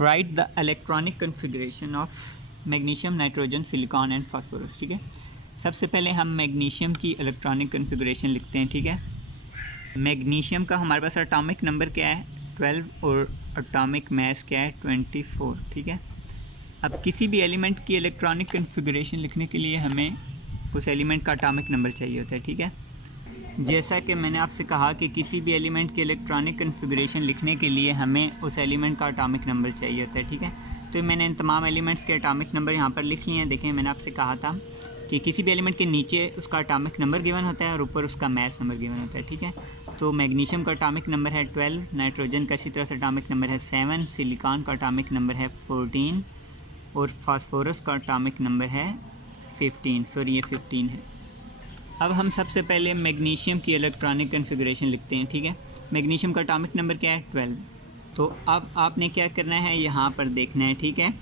Right the electronic configuration of magnesium, nitrogen, silicon and phosphorus. ठीक है, सबसे पहले हम मैग्नीशियम की इलेक्ट्रॉनिक कन्फिग्रेशन लिखते हैं। ठीक है, मैग्नीशियम का हमारे पास एटॉमिक नंबर क्या है 12 और एटॉमिक मास क्या है 24। ठीक है, अब किसी भी एलिमेंट की इलेक्ट्रॉनिक कन्फिग्रेशन लिखने के लिए हमें उस एलिमेंट का एटॉमिक नंबर चाहिए होता है। ठीक है, जैसा कि मैंने आपसे कहा कि किसी भी एलिमेंट की इलेक्ट्रॉनिक कन्फिग्रेशन लिखने के लिए हमें उस एलिमेंट का एटॉमिक नंबर चाहिए होता है। ठीक है, तो मैंने इन तमाम एलिमेंट्स के एटॉमिक नंबर यहाँ पर लिख लिए हैं। देखें, मैंने आपसे कहा था कि किसी भी एलिमेंट के नीचे उसका एटॉमिक नंबर गिवन होता है और ऊपर उसका मास नंबर गिवन होता है। ठीक है, तो मैग्नीशियम का एटॉमिक नंबर है 12, नाइट्रोजन का इसी तरह से एटॉमिक नंबर है 7, सिलिकॉन का एटॉमिक नंबर है 14 और फास्फोरस का एटॉमिक नंबर है 15। सॉरी, ये 15 है। अब हम सबसे पहले मैग्नीशियम की इलेक्ट्रॉनिक कन्फिग्रेशन लिखते हैं। ठीक है, मैग्नीशियम का एटॉमिक नंबर क्या है 12। तो अब आपने क्या करना है, यहाँ पर देखना है। ठीक है,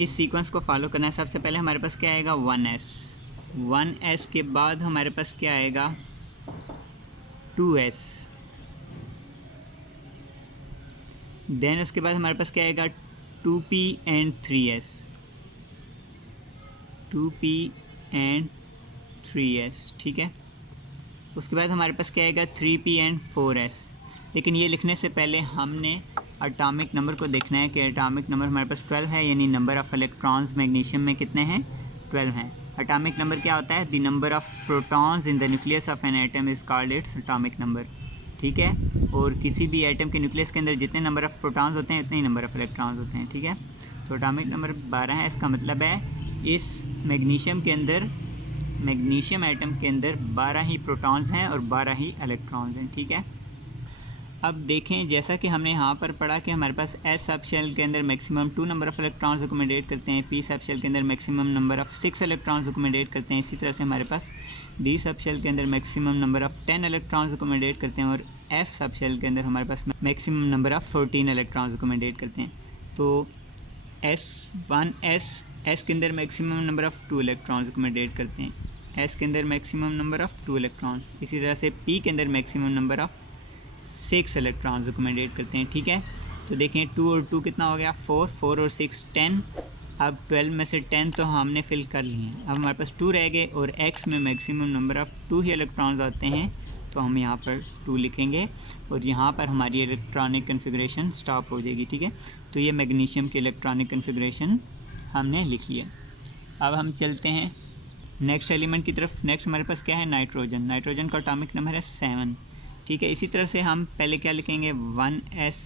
इस सीक्वेंस को फॉलो करना है। सबसे पहले हमारे पास क्या आएगा 1s के बाद हमारे पास क्या आएगा 2s, देन उसके बाद हमारे पास क्या आएगा 2p and 3s, 2p and 3s। ठीक है, उसके बाद हमारे पास क्या आएगा 3p एंड 4s। लेकिन ये लिखने से पहले हमने एटॉमिक नंबर को देखना है कि एटॉमिक नंबर हमारे पास 12 है, यानी नंबर ऑफ़ इलेक्ट्रॉन्स मैग्नीशियम में कितने हैं 12 हैं। एटॉमिक नंबर क्या होता है, the number of protons in the nucleus of an atom is called its atomic number. ठीक है, और किसी भी एटम के न्यूक्लियस के अंदर जितने नंबर ऑफ़ प्रोटॉन्स होते हैं उतने ही नंबर ऑफ़ इलेक्ट्रॉन्स होते हैं। ठीक है, तो एटॉमिक नंबर 12 है। इसका मतलब है इस मैग्नीशियम के अंदर, मैग्नीशियम एटम के अंदर 12 ही प्रोटॉन्स हैं और 12 ही इलेक्ट्रॉन्स हैं। ठीक है, अब देखें, जैसा कि हमने यहाँ पर पढ़ा कि हमारे पास एस सब शेल के अंदर maximum 2 number of electrons accommodate करते हैं, पी सब शेल के अंदर maximum number of 6 electrons accommodate करते हैं। इसी तरह से हमारे पास डी सब शेल के अंदर maximum number of 10 electrons accommodate करते हैं और एफ सब शेल के अंदर हमारे पास maximum number of 14 electrons accommodate करते हैं। तो एस के अंदर maximum number of 2 electrons accommodate करते हैं, एस के अंदर मैक्सिमम नंबर ऑफ़ 2 इलेक्ट्रॉन्स। इसी तरह से पी के अंदर maximum number of 6 electrons accommodate करते हैं। ठीक है, तो देखें 2 और 2 कितना हो गया 4 और 6 10। अब 12 में से 10 तो हमने फिल कर लिए हैं। अब हमारे पास 2 रह गए और x में maximum number of 2 he electrons आते हैं, तो हम यहाँ पर 2 लिखेंगे और यहाँ पर हमारी इलेक्ट्रॉनिक कन्फिग्रेशन स्टॉप हो जाएगी। ठीक है, तो ये मैग्नीशियम की इलेक्ट्रॉनिक कन्फिग्रेशन हमने लिख लिया। अब हम चलते हैं नेक्स्ट एलिमेंट की तरफ। नेक्स्ट हमारे पास क्या है नाइट्रोजन। नाइट्रोजन का एटॉमिक नंबर है 7। ठीक है, इसी तरह से हम पहले क्या लिखेंगे 1s,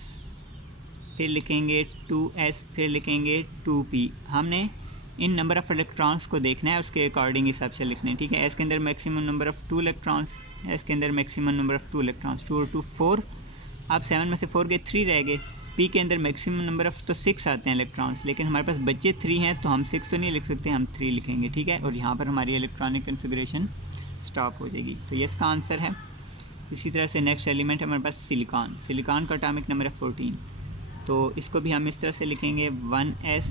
फिर लिखेंगे 2s, फिर लिखेंगे 2p। हमने इन नंबर ऑफ़ इलेक्ट्रॉन्स को देखना है, उसके अकॉर्डिंग हिसाब से लिखना है। ठीक है, s के अंदर maximum number of 2 electrons, s के अंदर मैक्सिमम नंबर ऑफ़ 2 इलेक्ट्रॉन्स, 2 और 2 4। अब 7 में से 4 गए 3 रह गए। p के अंदर मैक्सिमम नंबर ऑफ़ तो 6 आते हैं इलेक्ट्रॉन्स, लेकिन हमारे पास बच्चे 3 हैं तो हम 6 तो नहीं लिख सकते, हम 3 लिखेंगे। ठीक है, और यहाँ पर हमारी इलेक्ट्रॉनिक कन्फिग्रेशन स्टॉप हो जाएगी। तो ये इसका आंसर है। इसी तरह से नेक्स्ट एलिमेंट है हमारे पास सिलिकॉन। सिलिकॉन का एटॉमिक नंबर है 14। तो इसको भी हम इस तरह से लिखेंगे 1s,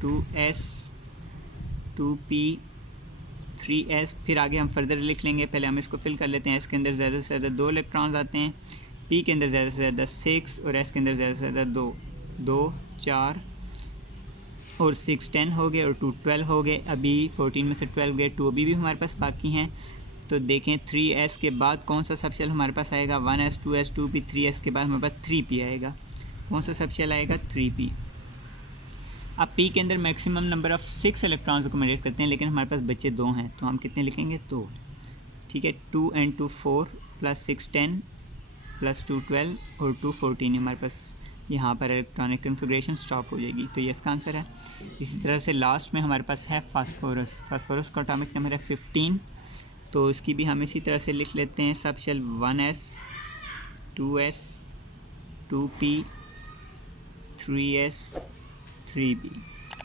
2s, 2p, 3s। फिर आगे हम फर्दर लिख लेंगे, पहले हम इसको फिल कर लेते हैं। s के अंदर ज़्यादा से ज़्यादा 2 इलेक्ट्रॉन्स आते हैं, p के अंदर ज़्यादा से ज़्यादा 6 और s के अंदर ज़्यादा से ज़्यादा 2 4 और 6 10 हो गए और 2 12 हो गए। अभी 14 में से 12 गए, 2 अभी भी हमारे पास बाकी हैं। तो देखें 3s के बाद कौन सा सब शेल हमारे पास आएगा 1s, 2s, 2p, 3s के बाद हमारे पास 3p आएगा। कौन सा सब शेल आएगा 3p। अब p के अंदर maximum number of 6 electrons accommodate करते हैं, लेकिन हमारे पास बच्चे 2 हैं, तो हम कितने लिखेंगे 2। ठीक है, 2 and 2 4 + 6 10 + 2 12 और 2 14 हमारे पास यहाँ पर इलेक्ट्रॉनिक कन्फिग्रेशन स्टॉप हो जाएगी। तो ये इसका आंसर है। इसी तरह से लास्ट में हमारे पास है फास्फोरस। फास्फोरस का एटॉमिक नंबर है 15। तो इसकी भी हम इसी तरह से लिख लेते हैं। सब shell 1s, 2s, 2p, 3s, 3p।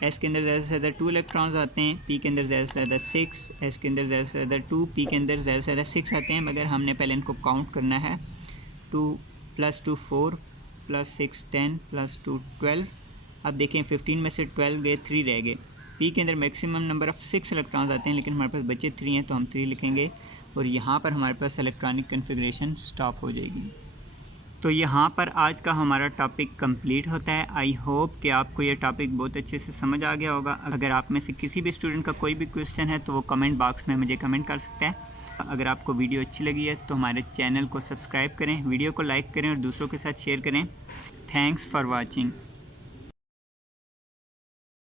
s के अंदर ज़्यादा से ज़्यादा 2 इलेक्ट्रॉन्स आते हैं, p के अंदर ज़्यादा से ज़्यादा 6, s के अंदर ज़्यादा से ज़्यादा 2, p के अंदर ज़्यादा से ज़्यादा 6 आते हैं, मगर हमने पहले इनको काउंट करना है। 2 + 2 4 + 6 10 + 2 12। अब देखें 15 में से 12 गए, 3 रह गए। p के अंदर मैक्सिमम नंबर ऑफ़ 6 इलेक्ट्रॉन्स आते हैं, लेकिन हमारे पास बचे 3 हैं, तो हम 3 लिखेंगे और यहाँ पर हमारे पास इलेक्ट्रॉनिक कन्फिग्रेशन स्टॉप हो जाएगी। तो यहाँ पर आज का हमारा टॉपिक कंप्लीट होता है। आई होप कि आपको ये टॉपिक बहुत अच्छे से समझ आ गया होगा। अगर आप में से किसी भी स्टूडेंट का कोई भी क्वेश्चन है तो वो कमेंट बॉक्स में मुझे कमेंट कर सकते हैं। अगर आपको वीडियो अच्छी लगी है तो हमारे चैनल को सब्सक्राइब करें, वीडियो को लाइक करें और दूसरों के साथ शेयर करें। Thanks for watching.